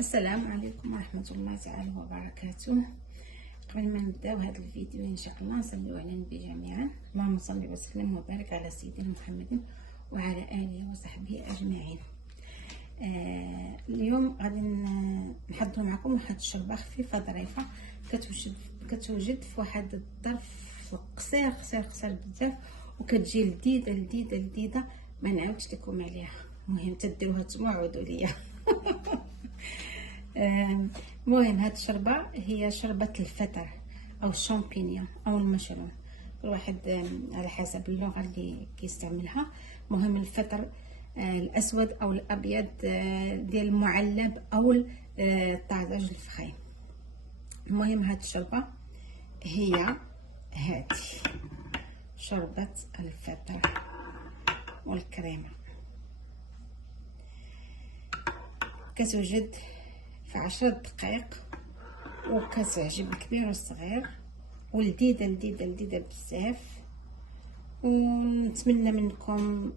السلام عليكم ورحمة الله تعالى وبركاته. قبل ما نبداو هذا الفيديو ان شاء الله نصليو على النبي جميعا. اللهم صل وسلم وبارك على سيدنا محمد وعلى اله وصحبه اجمعين. اليوم غادي نحضر معكم واحد الشربه خفيفه ظريفه كتوجد في واحد الظرف قصير بزاف، وكتجي لذيذه ما نعاودش لكم عليها. المهم تديروها نتوما وعودوا ليا. المهم هاد الشربه هي شربه الفطر او الشامبينيون او المشروم، كل واحد على حسب اللغه اللي كيستعملها. المهم الفطر الاسود او الابيض ديال المعلب او الطازج الفخم. المهم هاد الشربه هي هادي شربه الفطر والكريمه، كتوجد في 10 دقائق وكتعجب الكبير والصغير ولذيذه بزاف. ونتمنى منكم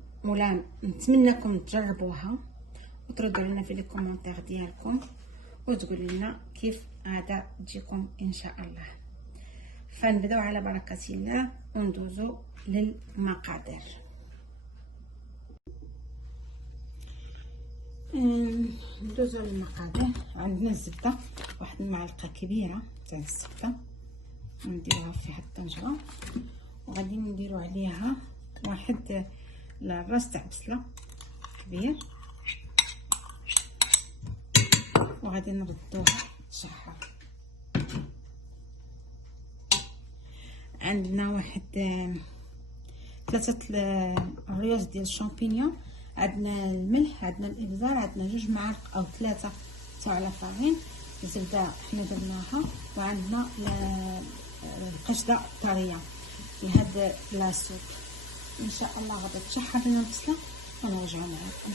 نتمنىكم تجربوها وتردوا لنا في الكومنتير ديالكم وتقولوا لنا كيف غادا تجيكم ان شاء الله. فنبداو على بركه الله وندوزو للمقادير. ندوزو للمقادير. عندنا الزبده، واحد المعلقه كبيره تاع الزبده نديروها في واحد الطنجره، وغادي نديرو عليها واحد الراس تاع بصله كبير، وغادي نردوها تشحر. عندنا واحد 3 الريوز ديال الشامبينيون، عندنا الملح، عندنا الابزار، عندنا 2 معالق او 3 تاع الفارين. الزبده حنا درناها، وعندنا القشده الطريه لهاد لاصوص. ان شاء الله غادي تشحر لنا البصله ونرجعوا معكم.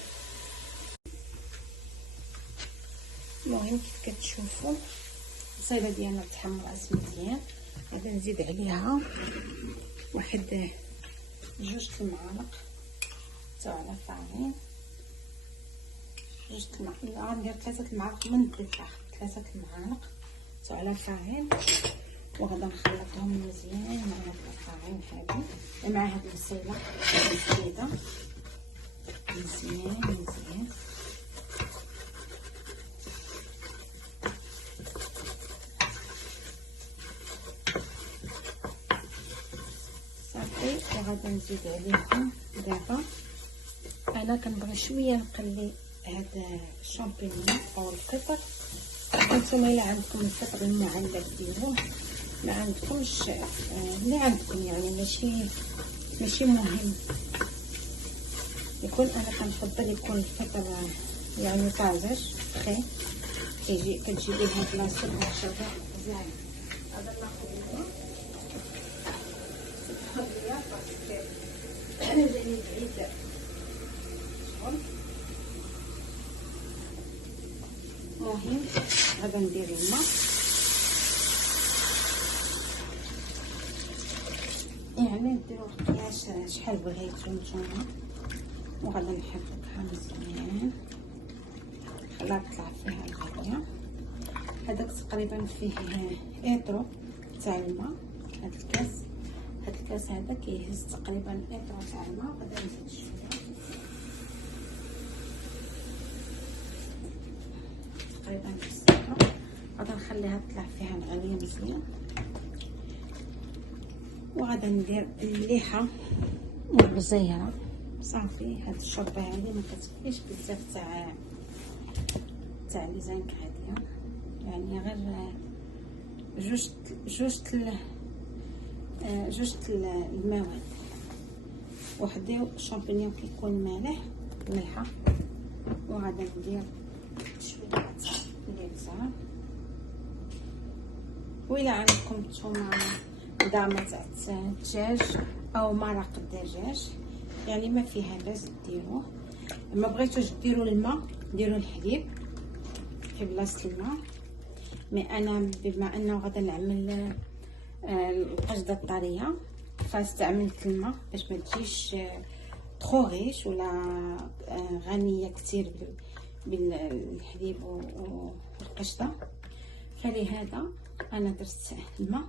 المهم كيف كتشوفوا البصيله ديالنا تحمرات مزيان. غادي نزيد عليها واحد 2 المعالق تاع الفارين، 2 المعالق، غندير 3 المعالق من الدقيق، 3 المعالق تاع الفارين، وغادي نخلطهم مزيان مع هاد الفارين هادي مع هاد البصيله الجديده مزيان. صافي، وغادي نزيد عليهم دابا. انا كنبغي شويه نقلي هاد الشامبينيون او الفطر. نتوما الا عندكم الفطر المعلب ديروه، ما عندكمش اللي عندكم يعني ماشي مهم يكون. انا كنفضل يكون الفطر يعني طازج فخي، كتجي به هاد لاصوص والشربه مزيان. هذا ناخذ انا جاي بعيد. المهم غادي ندير الماء، يعني نديرو القياس شحال بغيتو نتوما، وغادي نحركها مزيان. خليها تطلع فيها الغليه. هذاك تقريبا فيه ايطرو تاع الماء. هاد الكاس هذا كيهز تقريبا ايطرو تاع الماء. غادي نزيد شويه تقريبا بزاف، غادي نخليها تطلع فيها الغليه مزيان. وغادي ندير الليحه والبزيره. صافي، هاد الشوربه هادي ما كتكفيش بزاف تاع لي زانكريديون، يعني غير جوج المواد. وحديو الشامبينيون كيكون مالحه، وغادي ندير شويه الابزار. وإلا عندكم نتوما دامه تاع الدجاج او مرق الدجاج يعني ما فيها باس ديروه. ما بغيتوش ديروا الماء ديروا الحليب في بلاصه الماء. مي انا بما انه غادي نعمل القشده الطريه فاستعملت الماء باش ما تجيش ترو غيش ولا غنيه كتير بالحليب والقشطه. فلهذا انا درت الماء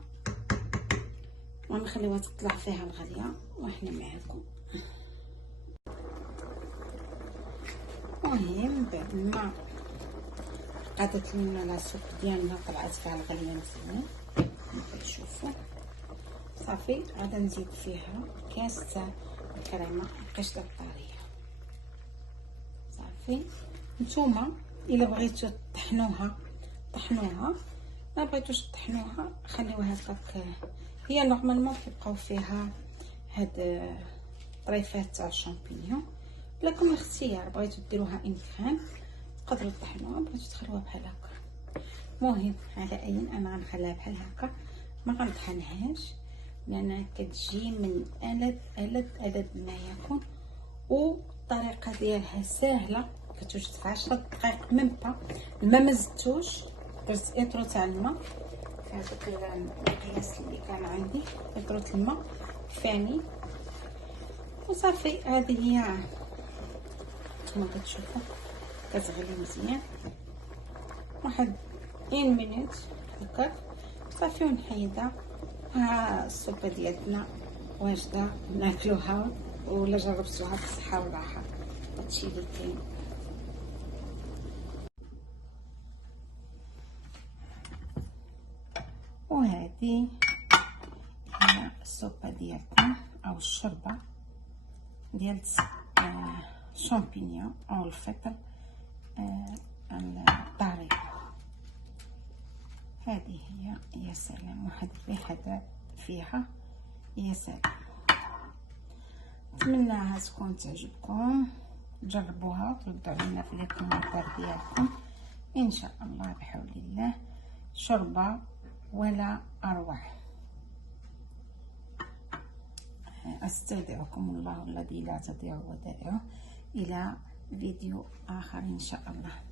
ونخليوها تطلع فيها الغليه وحنا معاكم. المهم بعد ما قادت لنا لاصوب ديالنا طلعت فيها الغليه مزيان كتشوفوا صافي، غادا نزيد فيها كاس تاع الكريمه القشطه الطريه. صافي نتوما الا بغيتو طحنوها ما بغيتوش طحنوها خليوها هكاك. هي نورمالمون كيبقاو فيها هاد طريفات تاع الشامبينيون، لكم الاختيار، بغيتو ديروها ان كان تقدروا تطحنوها، بغيتو تخلوها بحال هكا. المهم على اي انا غنخليها بحال هكا ما غنطحنهاش لان كتجي من الد ما يكون، والطريقه ديالها سهله كتوجد في 10 دقائق من با. الماء ما زدتوش، درت اطرو تاع الماء في هذاك القياس اللي كان عندي، اطرو الماء فاني وصافي. هذه هي كما كتشوفوا كتغلي مزيان واحد 1 مينوت هكاك صافي ونحيدها. ها السوبه ديالنا واجده ناكلوها، ولا جربتوها بالصحه والراحه. هادشي اللي كاين. وهذه هي السوبه ديالكم او الشوربه ديال الشامبينيون او الفطر الطري. هذه هي يا سلام، واحد الريحه فيها يا سلام. نتمنىها تكون تعجبكم، جربوها وتردوا علينا في الكومنتات ديالكم ان شاء الله بحول الله. شوربه ولا اروع. استودعكم الله الذي لا تضيع ودائعه، الى فيديو اخر ان شاء الله.